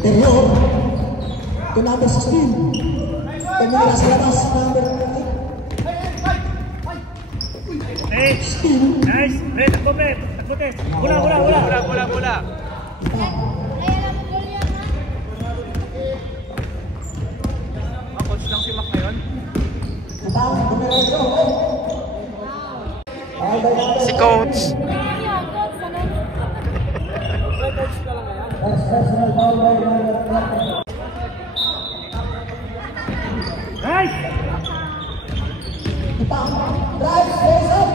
Interior. Ito number 16. Tumira sa labas. Number 16. Nice. Red, ako Red. Ako Red. Bola. Coach lang si Mac ngayon. Si Coach. Nice. Drive, face up.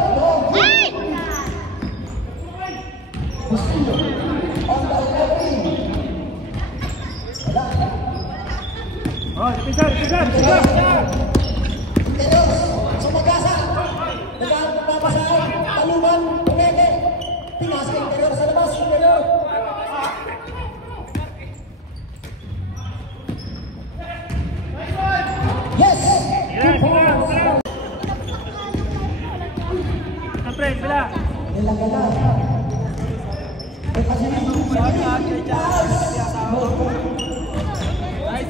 Oh, pisar. Sumagasa. Nagpapasahan. Taluban. Pumeke. Pinasa interior sa labas. Interior. Yes! Kapre, bila. Ilang ka na.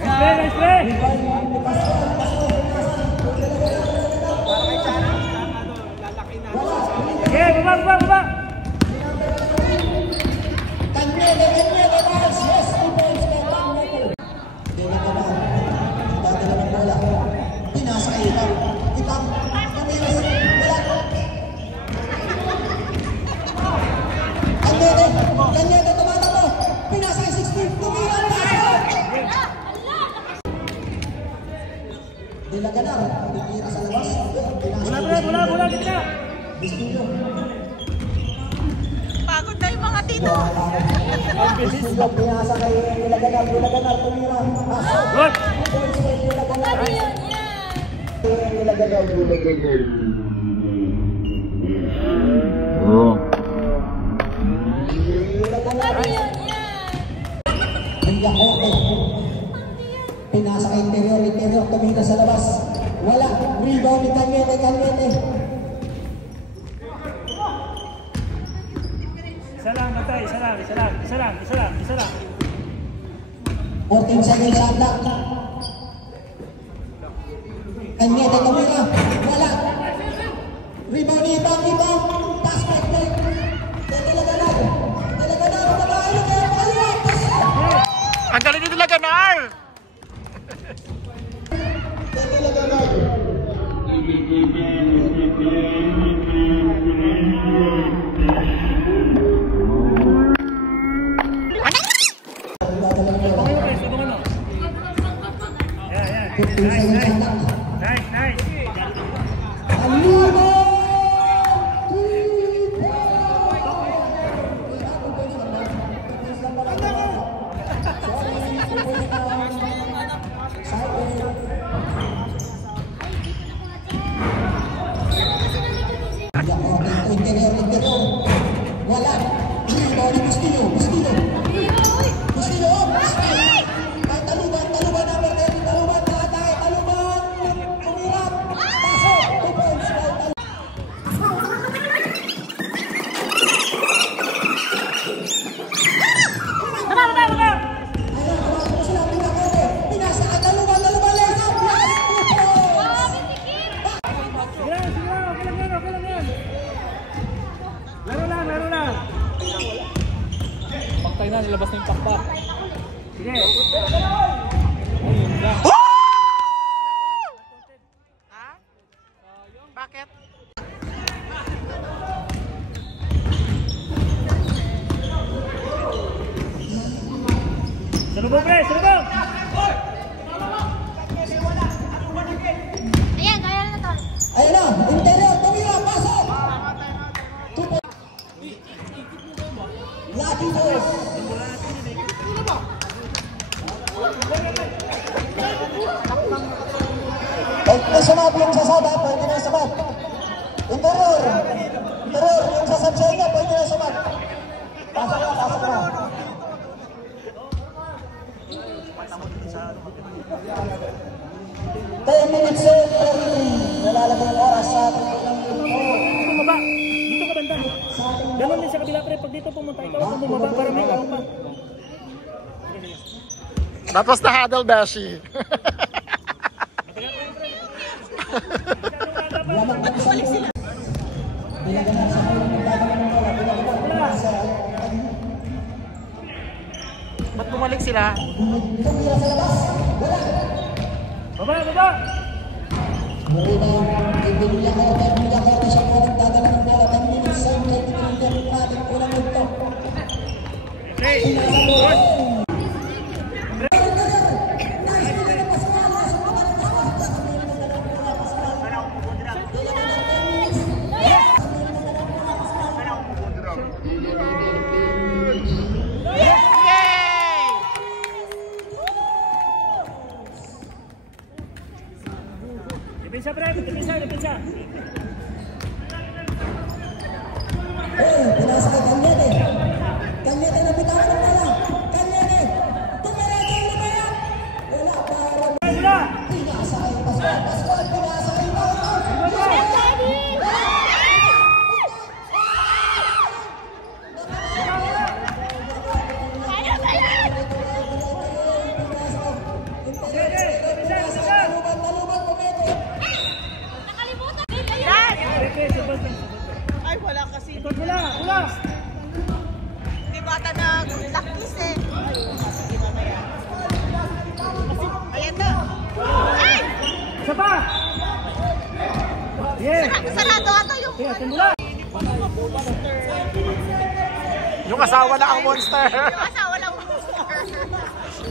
Nice play. Okay, baba. Kanyede, guys. Yes, 2 points kay Kanyede. Dila ka na. Dati naman bola. Pinasa kay Itang. Kamilis. Wala. Kanyede, tumata mo. Pinasa kay 16. Tumira. Dila ka na. Tumira sa labas. Bola kita. Pagod na yung mga tito. Pinasa kay Dilaganar. Tumira. Good. Points kay Dilaganar. Pinasa kay interior, tumira sa labas. Wala, rebound ni Kanyete. Isa lang, Matay. Isa lang. 14 seconds ata. Kanyete tumira. Wala. Rebound ni Ibang. Pass back. Dilaganar. Babae na kaya kaliwa. Ang galing ni Dilaganar. Nice. Interior. Wala. Rebound ni Bustillo. Taluban number 10. Taluban nakatake. Tumirap. Pasok. 2 points. Baba. Pinasa ka taluban. Let's go. Okay lang yan. Laro lang. Paktay na, nilabas na yung pakpak. Sige. Ayun lang. Ha? Bakit? Salubong, pre! Salubong! Ayan na to. Ayun na. Interior. Tumira. Pasok. 2 points. Lucky Force. Pag sumab yung sasada, pwede na sumab. Interior. Yung sasabsay niya, pwede na sumab. Pasok na. 10 minutes and 30. Nalalagay ang oras sa ating Bumaba. Dito ka banda. Ganon din sa kabila, pre. Pag dito pumunta, ikaw bumaba para may kaumpa. That was the huddle, Beshi. Ba't bumalik sila? Baba, baba! Depensa, pre, depensa, depensa. Pinasa kay Cañete. Cañete na bitawan ng bola. Cañete. Tumiradyo na ba yan? Wala, parang pinasa kay Pascual. Pascual, pinasa kay Pascual. Ay, wala kasi. Wala, wala. Di bata na lakis eh. Ayan na. Ay! Isa pa! Yes! Sarado ata yung... Simula! Yung asawa lang ang monster. Yung asawa lang ang monster.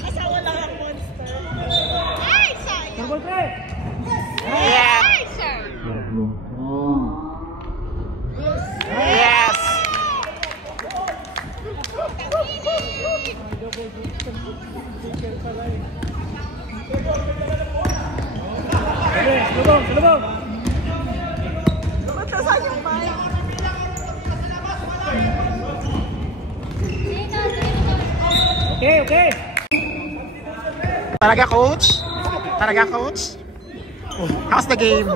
Asawa lang ang monster. Ay, sayang. Turbol, pre! Yeah. Ay, sir. Yes. Salubong, salubong! Matasan yung mic. Okay, okay! Talaga, coach? Talaga, coach? How's the game?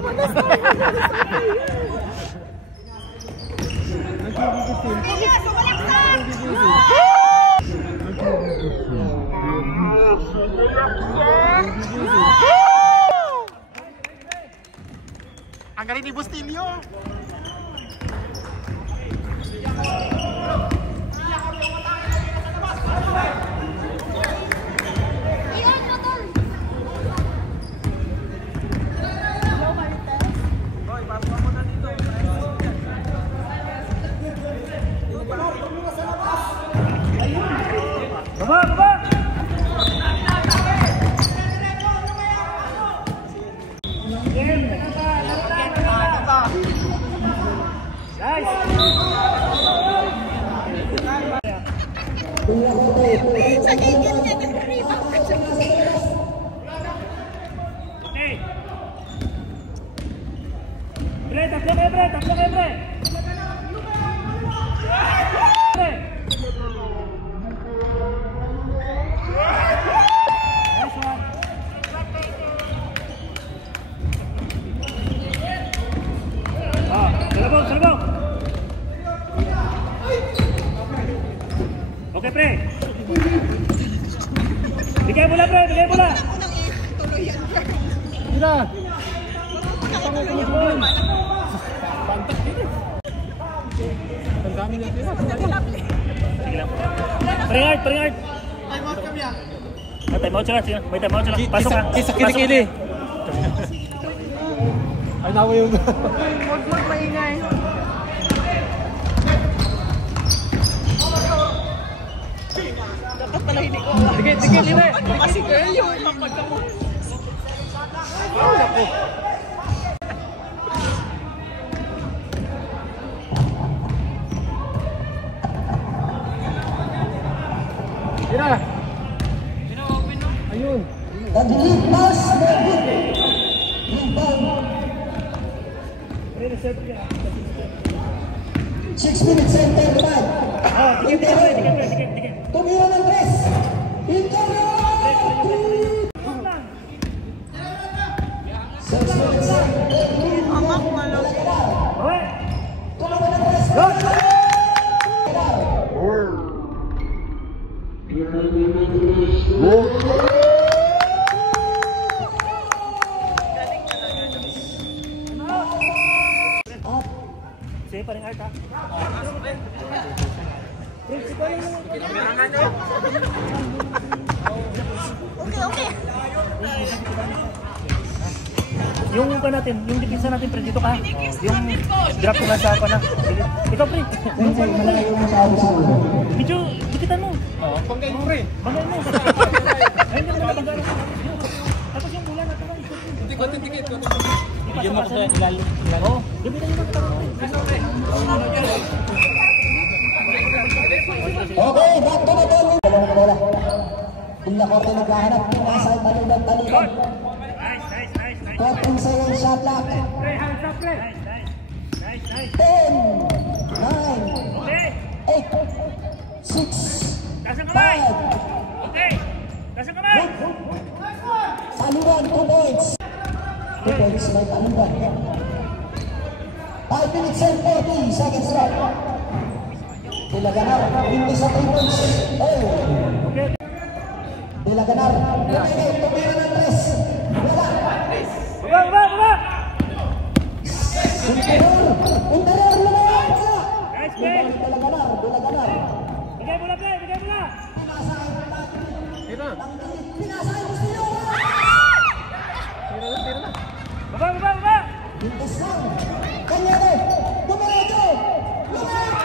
Ang galing ni Bustilio. Baba, baba! Nice! Sa gigil niya, nag-rebound ka siya. Okay! Pre, takbo kayo, pre! Takbo kayo, pre! Pre! Nice one! Salabong, salabong! Okay, pre! Bigay mo na, pre! Bigay mo na! Sila! Pring art, pring art! Time out sila, may time out sila. Pasok ka! Kisa kilikili. Ay, nawa yung... Huwag maingay. Dapat pala hindi ko. Sige, sige, lina. Kasi girl yung pagkamo. Naku. Tira. Ayun. Nag-lead pass, nag-lead. Rebound. 6 minutes and 10 time. Tumira ng press. Interior! 6 minutes and 10 Amak na lang. Tumira ng press. Go! Okay, okay. Yung pa natin, yung depensa natin, pre, dito ka. Yung drop ko lang sa ako na. Ikaw, pre. Medyo, dikitan mo. Panggay mo rin. Bangay mo. Ayun yung mga bangay. Tapos yung bulan natin. Tikit. Bigyan mo ko sa ilalim. Oo. Gabitan yung mga tarong. Okay, back to the ball. Bola. Villa Corte naghahanap. Nasa talibag. 14 seconds shot clock. 10, 9, 8, 6, 5. Taluban, 2 points. 2 points by Taluban. 5 minutes and 40 seconds left. Dilaganar, hindi sa 3 points. Oh! Dilaganar, tumira ng 3. Wala. Baba! Interior lumayan! Nice, play! Dilaganar. Bigay mo na, play! Bigay mo na! Pinasay mo sila! Baba! Pintas lang! Kanya na! Dumiretso! Lumayan!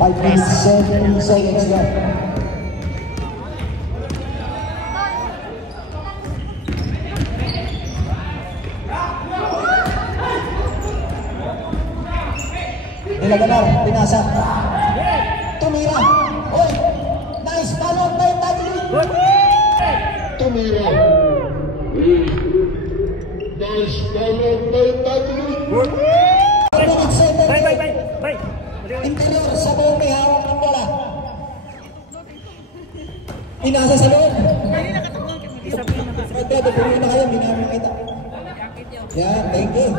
5 minutes, 7 seconds left. Dilaganar, pinasa. Tumira. Oy! Nice follow by Tagli. Tumira. Nice follow by Tagli. Bye! Interior sa buong may hawak ng bola. Pinasa sa loob. Pwede, puruin na kayo. Hindi namin makita. Yan, thank you.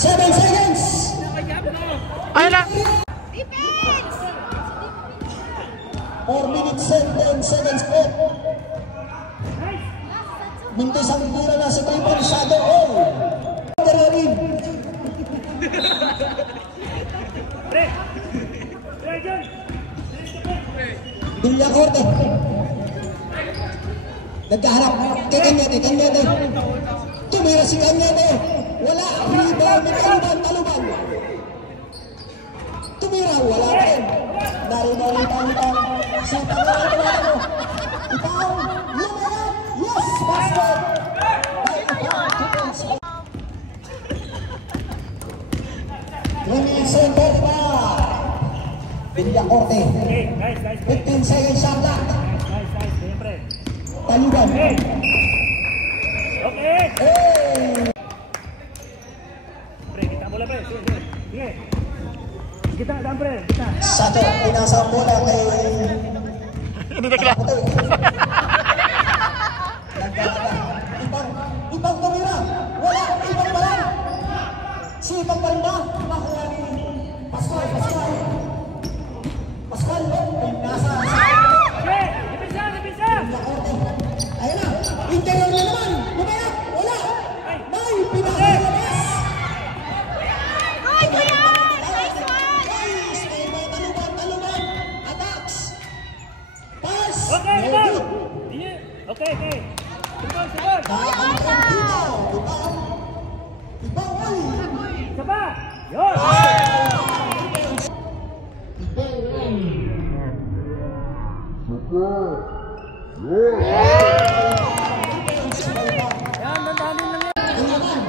7 seconds! Ayun na! 4 minutes and 10 seconds po. Mintis ang tira na si Triple Shadow. Oh! Terorin! Villa Corte. Nagkaharap kay Kanyete. Tumira si Kanyete. Wala. Rebound ni Taluban. Tumira. Wala rin. Dari Taluban. Sa pangalaman mo. Ikaw. Lumayan. Yes. Basket. Remilson Berta. Villa Corte. Nice. 15 seconds shot clock. Nice, siyempre. Taluban. Okay. Hey! Pre, kita bola, pre. Sige. Kita, daan, pre. Kita. Sato, pinasa ang bola kay... Hindi na kila. Ibang tumira. Wala. Ibang ba lang? Si Ibang ba rin ba? Makuha ni Pascual. Pascual, pinasa. Pre, depensa! Ayun na. Interior na naman. Lumayap. Wala. May pinasa na labas. Ay, kuya! Nice one! Nice. May Taluban. Attacks. Pass. Okay, No ikaw! good. Okay. Subol! Ibang ay. Isa pa! Yun! Yan, dandanin lang yan.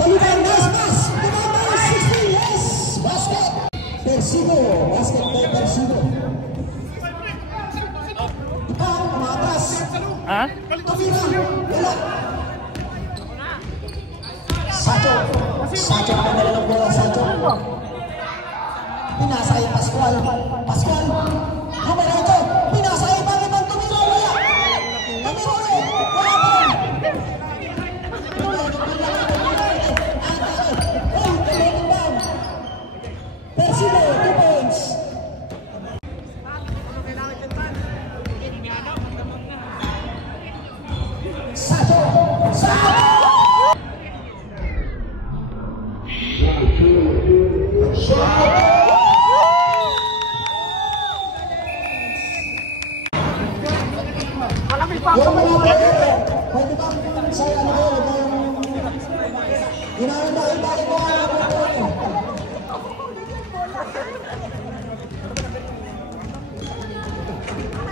Taluban, nice pass. Tumama, 16, yes. Basket. Persigo. Basket by Persigo. Ibang, umatras. Ha? Tumira. Wala. Sacho. Ang dala ng bola. Sacho. Pinasa kay Pascual. Lumayan ito. Pinasa kay Pangitang tumira. Wala. Tumira ulit. Wala pa rin. Persigo, 2 points. Sacho. Inaamin mo ang mga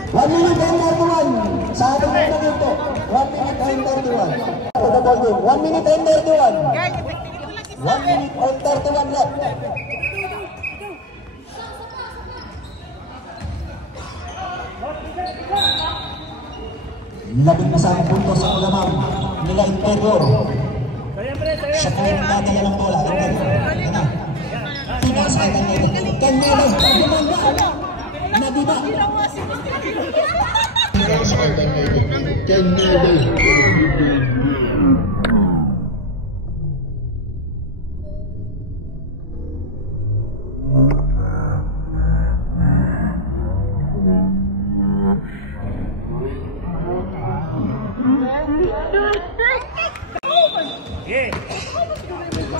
One minute and 31. Sa ating mga dito. 1 minute and 31. Total game. 1 minute and 31. 1 minute and 31 left. Labing na sa puntos sa ulamang nila Interior. Siya po yung nadala ng bola. Pinasay ka nito. Kanina. Nabiba.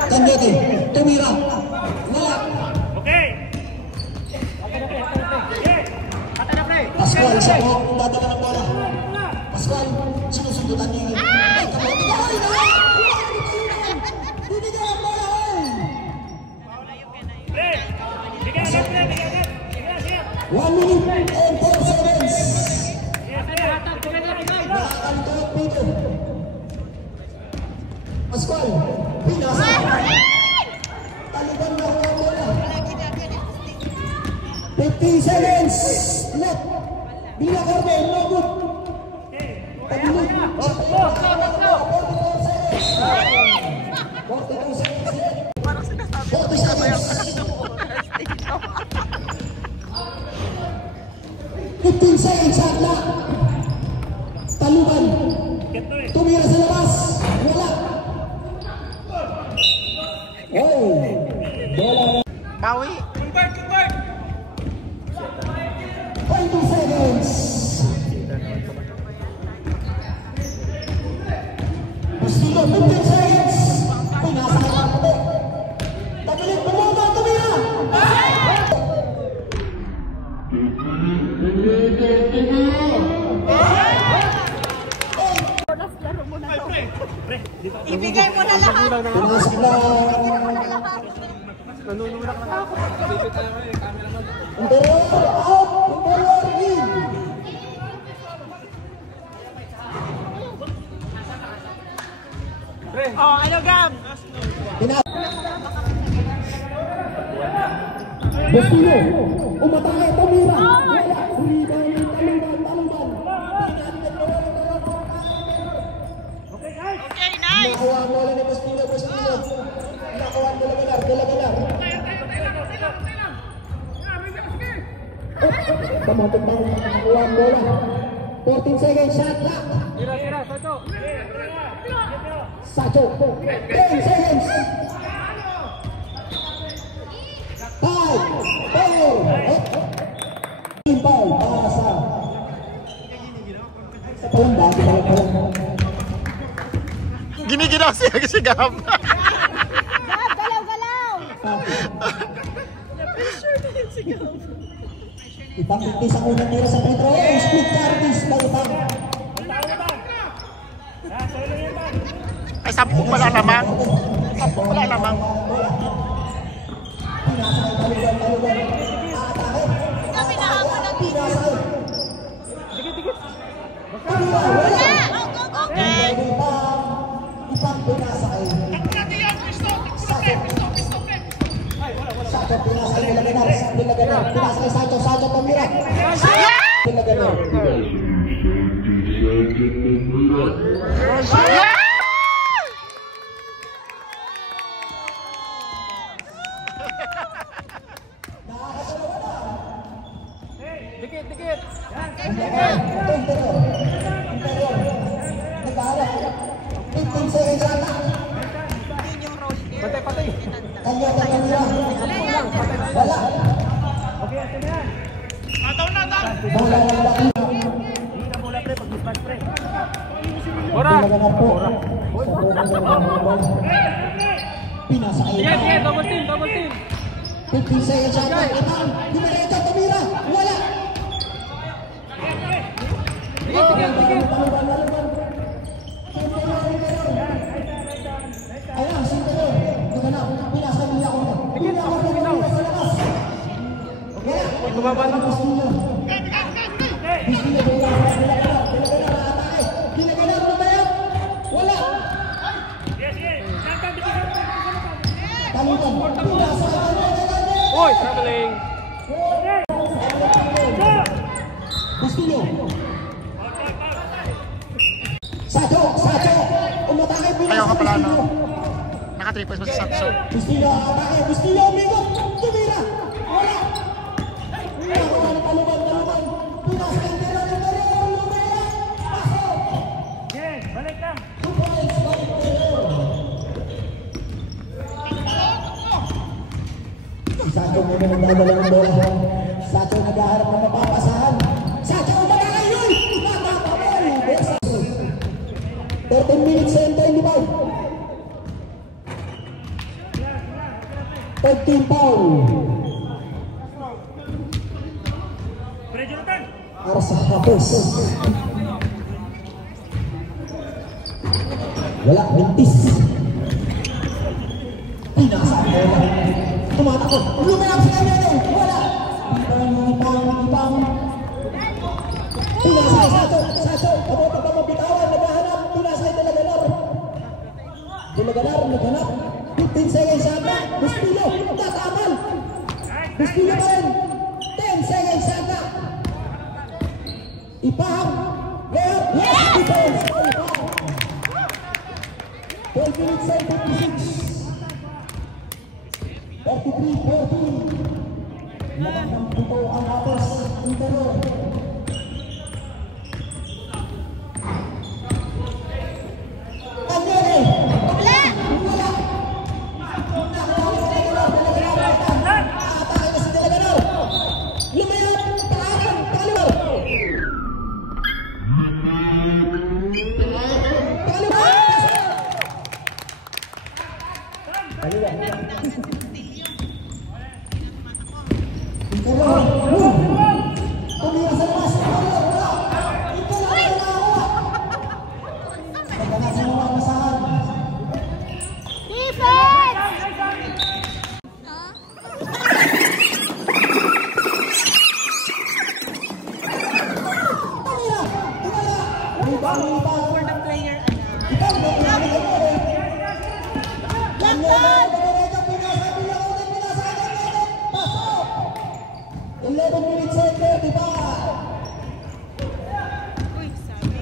Candete, tumira. Wala. Okay. Pascual, siya po, dadala ng bola. Pascual, sinusundutan niya. Bibigyan ang bola, One minute and 10 seconds. Nakakalitulog dito. Pascual, pinasa. Taliban na ang bola. 15 seconds left. Bila Carme, no good. Tagilid. 42 seconds. 40 seconds. 15 seconds hagla. Taluban. Tumira sa labas. Wala. Oh. Bola. Bawi. 20 seconds. Bustilo, 15 seconds. Pinasa ka ako. Tagilid, bumaba, tumira. Ibigay mo na lahat. Pinasok na. Nanunulak na ako. Dito tayo eh. Camera mo. Interior out. Interior in. Oh, ano Gam? Bustilo, umatake, tumira. Wala. Taluban. Okay, nice. Nakuha ang bola ni Bustilo. Nakuha ang Dela-Galar. Tamatok na nakuha ang bola. 14 seconds, shot clock. Sacho. 10 seconds. 5, 4, Impal para sa Palembang. Giniginaw siya kasi Gab. Galaw! Ipang-50 sa unang tira sa Pedro. Split carries na Ipang. Ay, 10 pala naman. 10 pala naman. Kami nahabol ng dito. Okay. Ipang pinasay. Sacho pinasay Dela-Galar. Pinasay Sacho tumira. Dela-Galar. Dikit. Interior. Nagkaharap. 15 seconds ata. Patay. Kanya tumira. Wala. Bola ng daki. Dela-Galar po. Pinasay. Double team. 15 seconds ata. Ipang. Diretso tumira. Wala. Ayan, tumaba na po. Oy, traveling. Bustillo. Sacho. Umatake po. Ayaw ka pala na. Naka-triples pa sa Satso. Bustillo, atake. Bustillo, amigo. Tumira. Wala. Talubang. Pinas ka interior. Lumaya. Pasok. Yes, balik lang. 2 points, balik interior. Si Sacho muna nagdadala ng bola. Sacho naghaharap ng mapapasahan. Sacho umatake yun. Nakapabol. 13 minutes sa entry 13 foul. Pre Jonathan. Para sa Hapos. Wala, mintis. Pinasa ang bola. Tumatakot. Luminap si Camero. Wala. Ibang. Pinasa ay Sacho. Kabota pa mabitawan. Naghahanap. Pinasa ay Delaganar. Naghanap. 15 seconds saka. Bustillo. Tatamal. Bustillo pa rin. 10 seconds saka. Ipang. Yes! Defense. Ipang. 12 minutes and 56. 33-40. Magandang puto ang Hapos. Interior.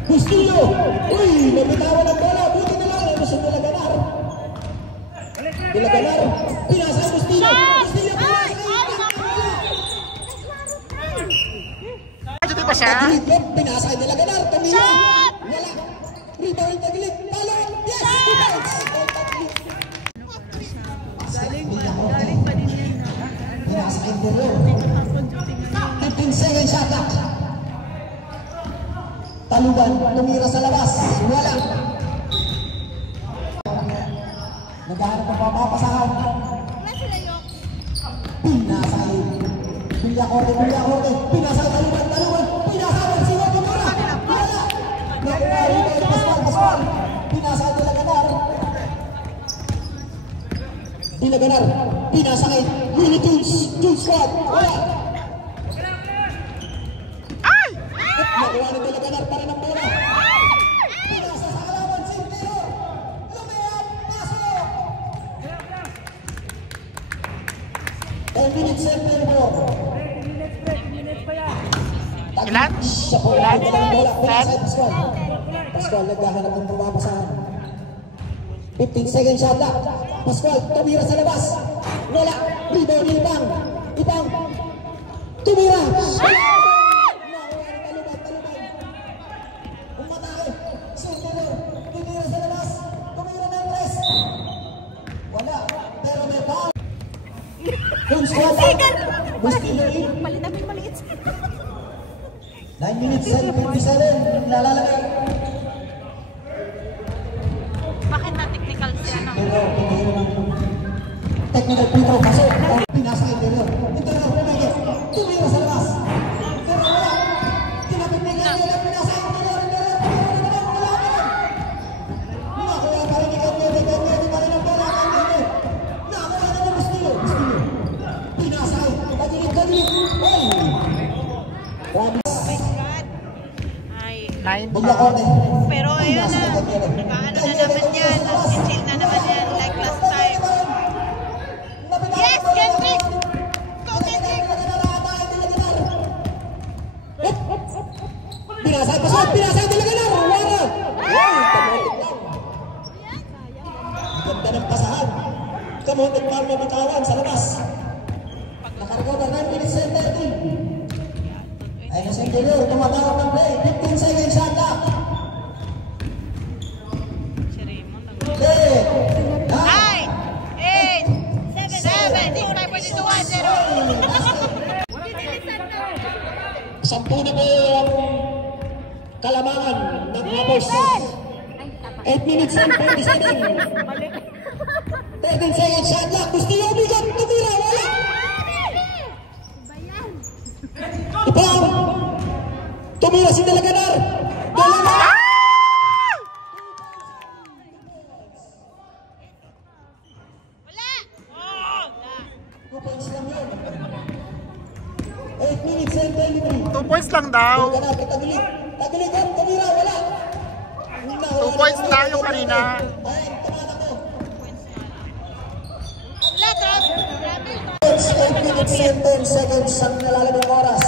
Bustillo! Uy! Nabitawan ang bola! Buti na lang! Ano si Delaganar? Pinasa ang Bustillo! Bustillo! Dito ba siya? Pinasa ang Delaganar! Tumira! Wala! Rebound taglit! Talo! Yes! Galing pa din yan. Pinasa ang interior. 15 seconds shot clock. Taluban, tumira sa labas. Wala. Naghahanap ng papapasahan. Pinasay. Bilyakorte. Pinasay, taluban. Pinasay, siwa, tumira. Wala. Nakuha rin kayo, Pascual. Pinasay, Delaganar. Pinasay, Looney Tunes. Tunes Squad. Wala. Nakuha ni Delaganar pa rin ang bola. Pinasa sa kalaban sa interior. Lumayap, pasok. 10 minutes and 24. Minutes pa yan. Ilan? Siya po ang bola. Pinasa ay Pascual naghahanap ng pumapasahan. 15 seconds shot clock. Pascual, tumira sa labas. Wala. Rebound ni Ibang. Tumira. Maliit. 9 minutes and 57. Nalalagay. Bakit na technical siya na? Technical free throw. Pasok. Pinasa interior. Pumigil. Tumira sa labas. Pero wala. Tinapit ni Gaya. Pinasa interior. Nakuha pa rin ni Gaya. Pa rin ang bola. Nakuha na ni Bustillo. Pinasa. Kadilig. Hey! 9 Bigla pa. corner. Pero ayun na, nag-ano na naman yan. Nag-chill na naman yan like last time. Yes, Kendrick! Go, Kendrick! Pinasay pasok, pinasay talaga na. Wala. Wow, kamotik lang. Ganda ng pasahan. Kamotik pa mabitawan sa labas. Nakarga na 9 minutes and 30. Ay, nasa interior, tumatawag ng play. 15 seconds shot clock. Si Raymond ang... 10, 9, 9, 8, 7, 6, 5, 4, 2, 1, 0. Sampu na po yung kalamangan ng Habos. 8 minutes and 40 seconds. 13 seconds shot clock. Gusto nyo umigot, tumira, wala. Ipang! Tumira si Dalaganar! Dalaganar! Wala! Oh! 2 points lang yun. 8 minutes and 23. 2 points lang daw. Dalaganar, tagulig. Tagulig ang tumira, wala. 2 points na yung kanina. Ayun, tumatakbo. Wala, grabe. 8 minutes and 10 seconds ang nalalabing oras.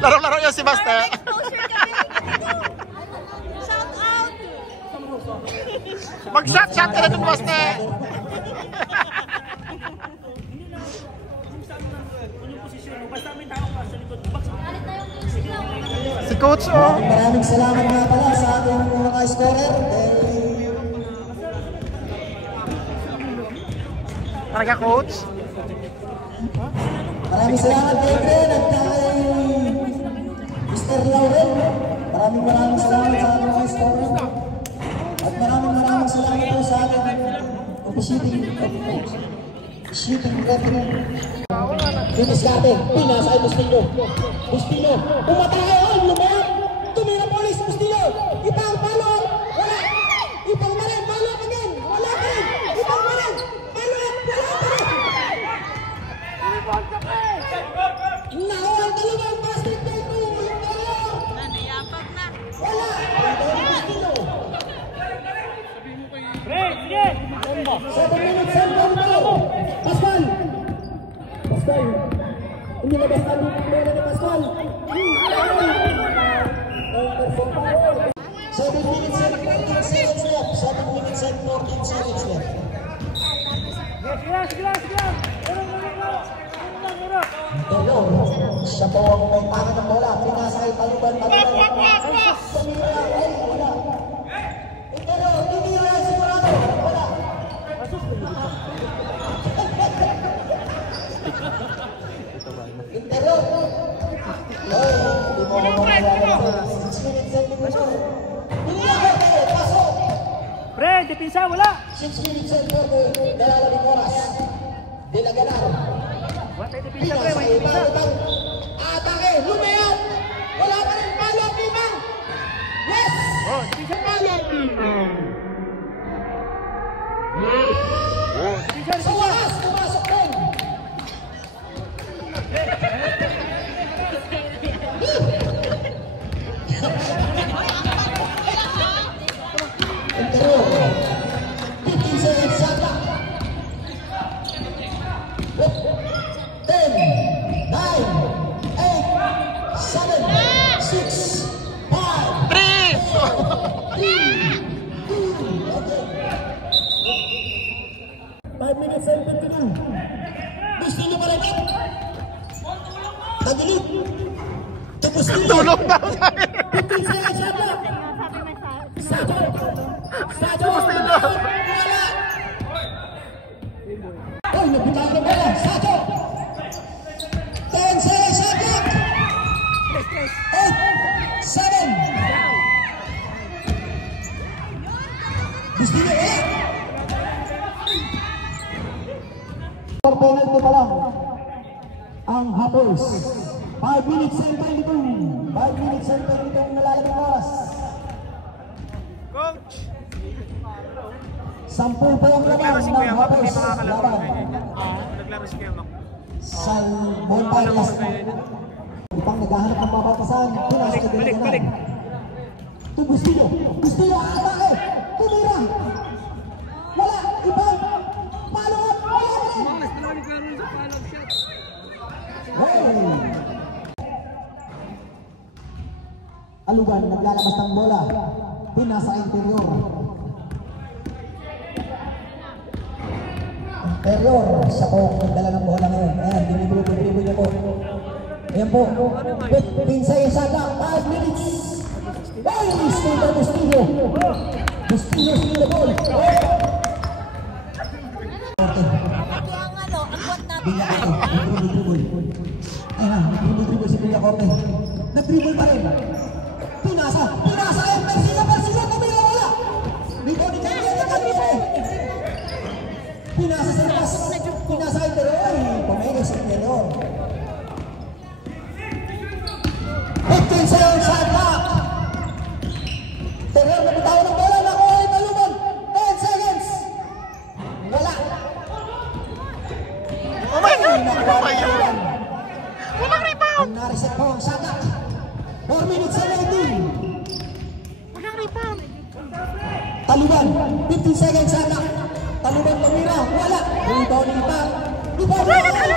Laro-laro yun si Baste. Shout out! Mag-shot-shot ka na dun, Baste. Si Coach, oh. Maraming salamat nga pala sa ating mga scorer. Talaga, Coach. Maraming salamat kay Gren at kay Mr. Laurel. Maraming salamat sa ating mga scorer. At maraming salamat po sa ating shooting referee. Diniscarte, pinasa ay Bustillo. Bustillo, pumatay ang lumayap. Tumira polis, Bustillo. Ipang balon, wala. Ipang marin, balon pa rin. Wala pa rin. Ipang marin, balon, wala pa rin. Naawang dalawang basket kay Tumo. Nanayapak na. Wala. Bustillo. Pre, sige! 7 minutes and 1 Pascual. Pascual. Hindi na basta ang pera ni Pascual. 7 minutes and 14 seconds left. 7 minutes and 14 seconds left. Sige! Hello. Siya po ang may tangan ng bola. Pinasay, taluban. Tumira, ay, wala. Pero, tumira, sigurado. Wala. Intero. Oh, hindi mo ako mangyayari. 6 minutes and 14. Pasok. Pre, dipinsa, wala! 6 minutes and 40. Nalalabing oras. Dilaganar. Wala tayo dipinsa, pre, may dipinsa. Atake, lumayan. Wala pa rin palo, Pipang. Yes! Oh, dipinsa, Palo. dipinsa, Sa wakas, pumasok din. Intero. 15 seconds shot clock. 10, 9, 8, 7, 6, 5, 5 minutes and 52. Gusto nyo pala ito? Tagilid. Tapos nila. Tulog daw tayo. 15 seconds shot clock. Sacho. Sacho. Bustillo. Wala. Oh, nagbitaw na bola. Sacho. 10 seconds shot clock. 8, 7. Bustillo, penalty pa lang ang Habos. 5 minutes and 22. 5 minutes and 22 ang nalalabing oras. Coach! 10 po ang laban ng Habos. Laban. Naglaro si Kuya Mac. Salmonparias. Ipang naghahanap ng mabatasan. Pinasa ka din na. Ito Bustillo. Bustillo atake. Tumira. Wala. Ipang. Palungan. Hey. Alugan naglalabas ng bola. Pinasa interior. Interior. Siya po nagdala ng bola ngayon. Ayan, dinibro niya po. Ayan po. 15 seconds aga. 5 minutes. Hey! Steve Bustillo. Bustillo steal the ball. Dribble. Ayan, dribble si Villacorte. Nag-dribble pa rin. Pinasa. Persino, tumira wala. Rebound ni Kanye. Pinasa sa labas. Pinasa interior. Pumili sa interior. 15 seconds shot clock. Interior na bitaw ng bola. Nakuha yung taluman. 10 seconds. Wala. Oh my God! Walang rebound! Ang nareset po ang shot clock. 4 minutes and 18. Walang rebound! Taluban, 15 seconds shot clock. Taluban tumira, wala. Rebound ni Ipang. Rebound ni Ipang.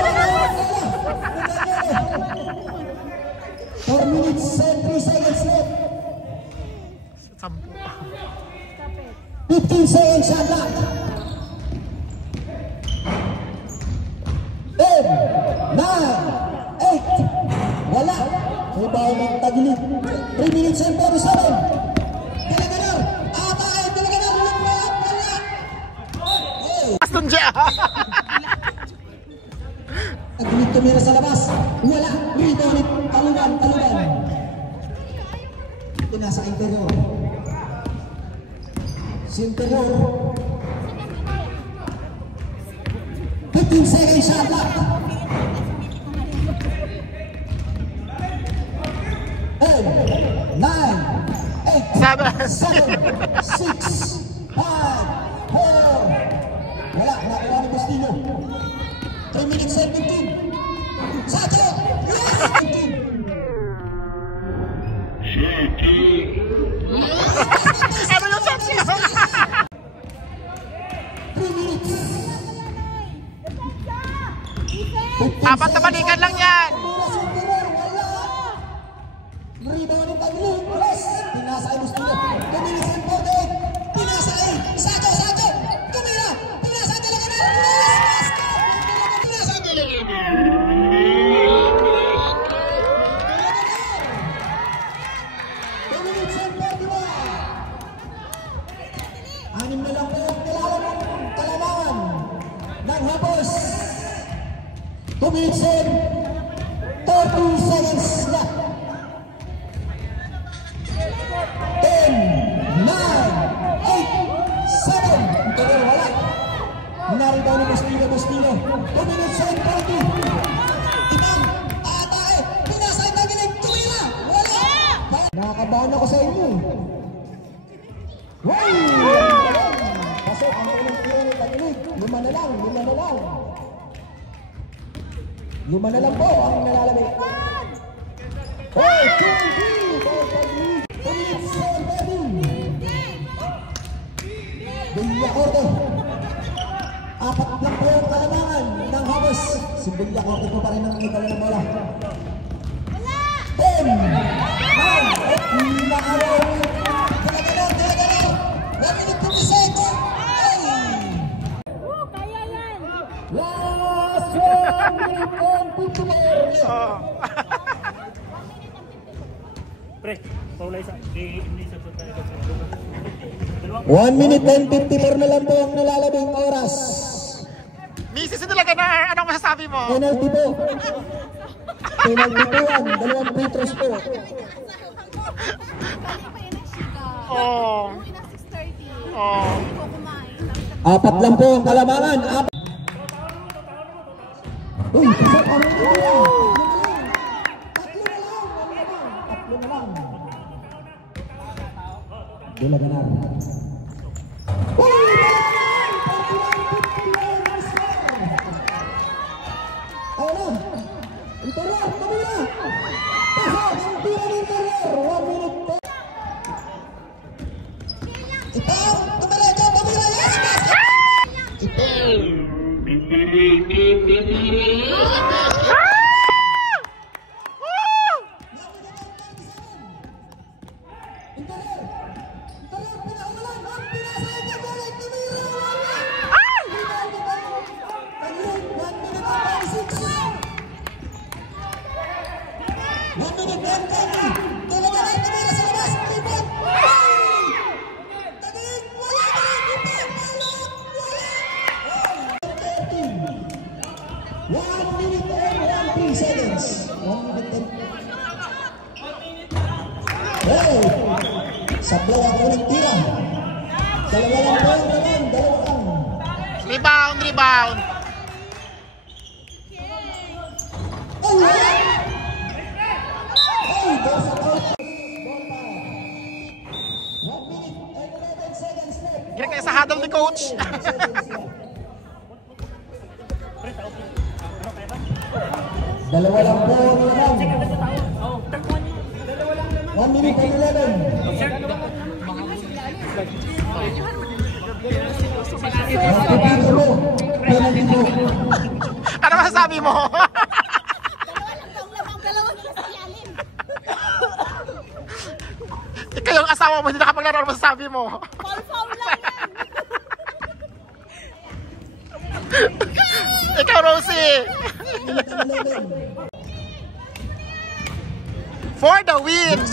4 minutes and 3 seconds left. 15 seconds shot clock. 10, 9, 8. Wala. Rebound ng tagilid. 3 minutes and 47. Dilaganar. Atake. Dilaganar. Wala. Aston Jia! Tagilid tumira sa labas. Wala. Rebound ni Taluban. Pinasa interior. Si interior. 15 seconds shot clock. 10, 9, 8, 7, 6, 5, 4. Wala, nakuha ni Bustillo. 3 minutes and 15. Sato! Yes! 15. Ano yung sabi niya? 3 minutes. Apat na balikan lang yan! Rebound ng Tagilid. Yes! Pinasa ay Bustillo. 2 minutes and 48. Pinasa ay Sato! Tumira! Pinasa talaga na! Yes! Pinasa talaga na! 2 minutes and 41. Anim na lang po yung kalamangan ng Hapos. 2 minutes and 30 seconds left. 10, 9, 8, 7. Pero wala. Narito ni Bustillo. 2 minutes and 30. Ibang atake. Pinasa yung Tagilid. Tumira. Wala. Nakakabahan ako sa inyo. Wow! Pasok ang unang tiro ng Tagilid. 5 na lang. 5 na lang po ang nalalabay. Oh, 2 minutes and 13. Villacorte. 4 lang po yung kalamangan ng Habos. Si Villacorte po pa rin ang italo ng bola. 10, 9, at nakaroon. Dilaganar. 1 minute 50 seconds. Last 1 minute and 50 seconds. Pre, paulay sa hindi sa tayo. 1 minute and 54 na lang po ang nalalabing oras. Mrs. Dilaganar, anong masasabi mo? Penalty po. Penalty po yan. 2 free throws po. Oh. 4 lang po ang kalamangan. Uy, pasok ang mga tira. 3 na lang. Dilaganar. Uy! Interior, Tumira! Pasok ang tira ni Interior! 1 minute. Ipang, tumirecho, Tumira! Yes! Sablay ang unang tira. Dalawa lang po ang naman. Dalawa lang. Rebound, rebound. Oh, oh, there's a ball. Ball foul. 1 minute and 11 seconds left. Kaya kayo sa huddle ni coach. Dalawa lang po ang naman. 1 minute and 11. Ano masasabi mo? Ikaw yung asawa mo, hindi nakapaglaro. Ano masasabi mo? Ikaw, Rosie. For the win.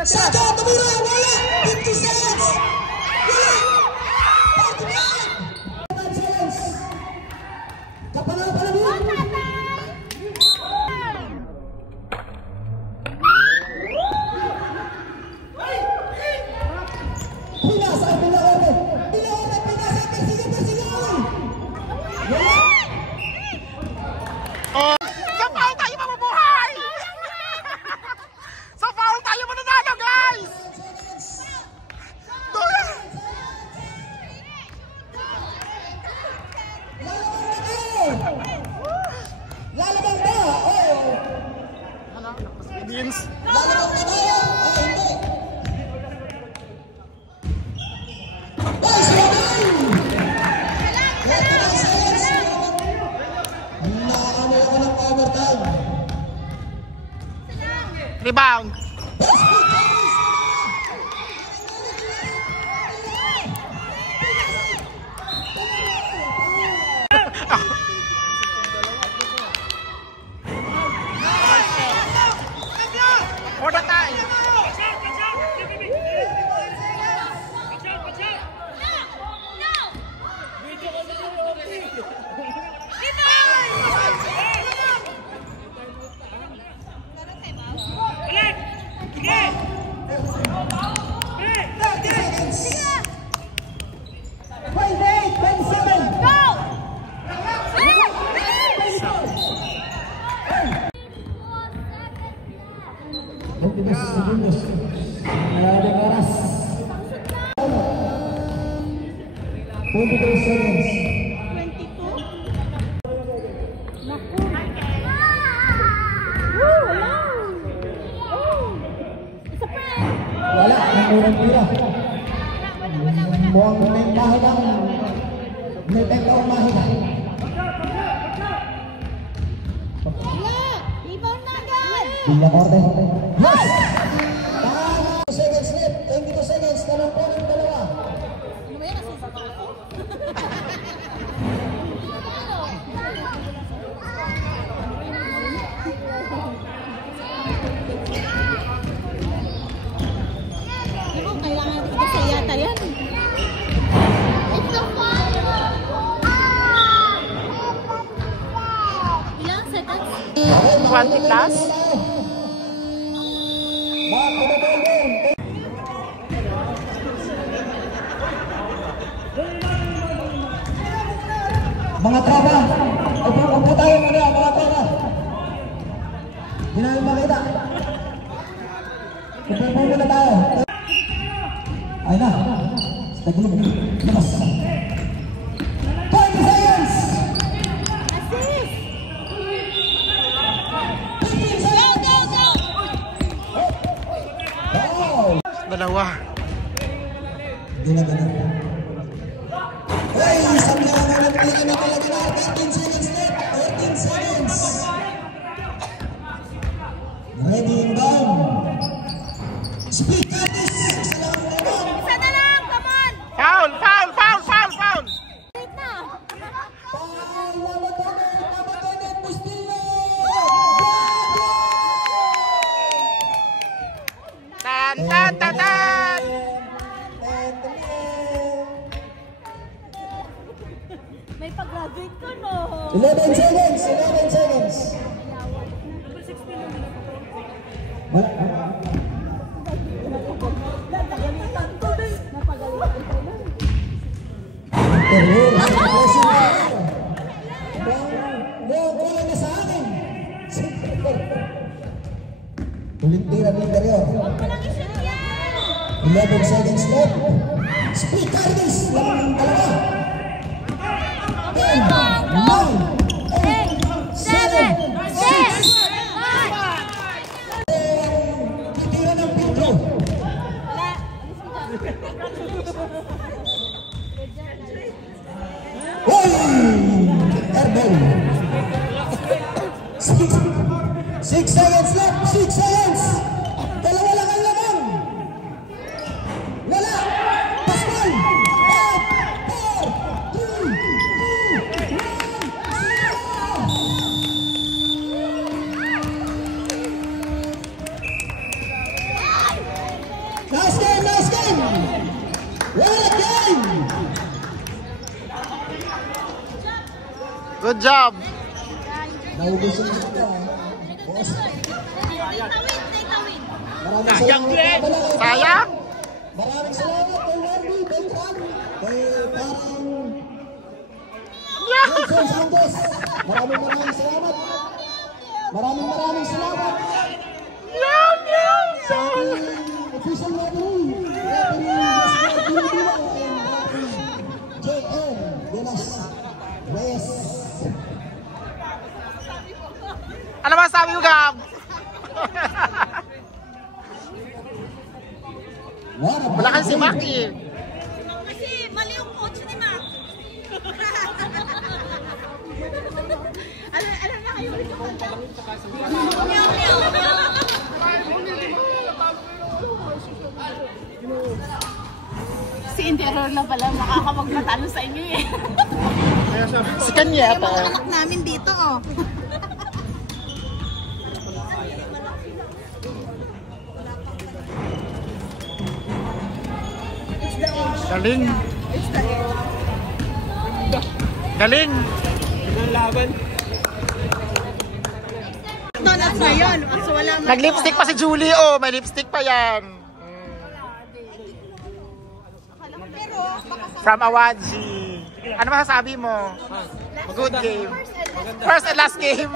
Saka, tumira, wala! 50 seconds! Wala! 45 seconds! Kapanapan na yun! Pinasa ang pinaote! Pinaote! Pinasa! Persige! Persige! Wala! Oh, sa foul tayo mabubuhay! Sa foul tayo mananalo, guys! Lalabang ba? Oo! Ano? Beans? Lalabang ba tayo? O hindi? Ay, sumabay! 45 seconds! Nakakamay ako ng overtime. Rebound. For the time. Segundos. Ada keras. 22 seconds. 22. Wala, ang tira. Muang may mahidang. May tekaw mahidang. Bila korte. Yes! 2 seconds left. 22 seconds. Tanong po ng dalawa. Kailangan ko sa yata yan. It's the final. 20 plus. Mga tropa, upo tayo muna, mga tropa. Hindi namin makita. Upo muna tayo. Ay na. Tagulog. Labas. 20 seconds! Assist! Go, go, go! Wow! Dalawa. Gana. Ay, isang lang na talaga na 13 seconds left. 14 seconds. Ready and down. Speed practice. Isa na lang, come on! Foul! Wait na! Tan! May pag-graduate ka, no? 11 seconds. Kulang na sa akin. Ulit tira ng interior. 11 seconds left. Speed carries. Dalawa. 10, 9, 8, 7, 6. Tira ng pitro. Hoy! Airball. 6 seconds left. 6 seconds. Dalawa lang ang laman. Wala. Pascal. 5, 4, 3, 2. Last game. What a game. Good job. Naubusan na ito. Boss. Maraming Sayang. Maraming salamat kay Wendy Beltran. Kay parang Nelson Santos. Maraming salamat. Maraming salamat. Official referee. JM Delas Reyes. Ano ba sabi mo, Gab? Wala kang si Maki. Kasi mali yung coach ni Mac. Alam na kayo ulit yung kanta? Si Interior na pala makakapagmatalo sa inyo eh. Si Kanya Yung mga anak namin dito oh. Galing. Galing. Donuts na yun. So wala man. Nag-lipstick pa si Julie, oh. May lipstick pa yan. From Awadji. Ano masasabi mo? Good game. First and last game.